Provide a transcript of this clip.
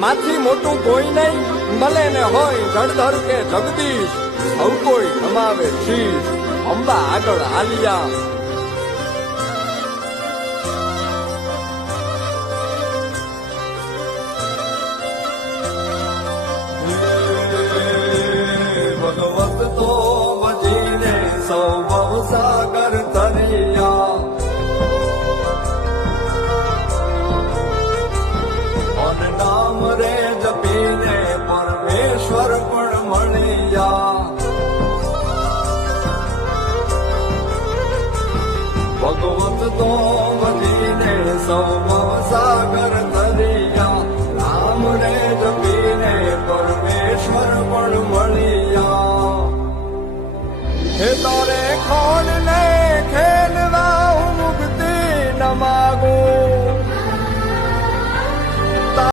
માથી મોટું કોઈ નહીં, ભલે ને હોય જળધર કે જગદીશ, સૌ કોઈ નમાવે શીશ, અંબા આગળ આલિયા. ભગવત તો ભજીને સૌ ભવસાગર તરિયા, અને નામ રે જપીને પરમેશ્વર પણ મળ્યા. ભગવત તો ભજીને સૌ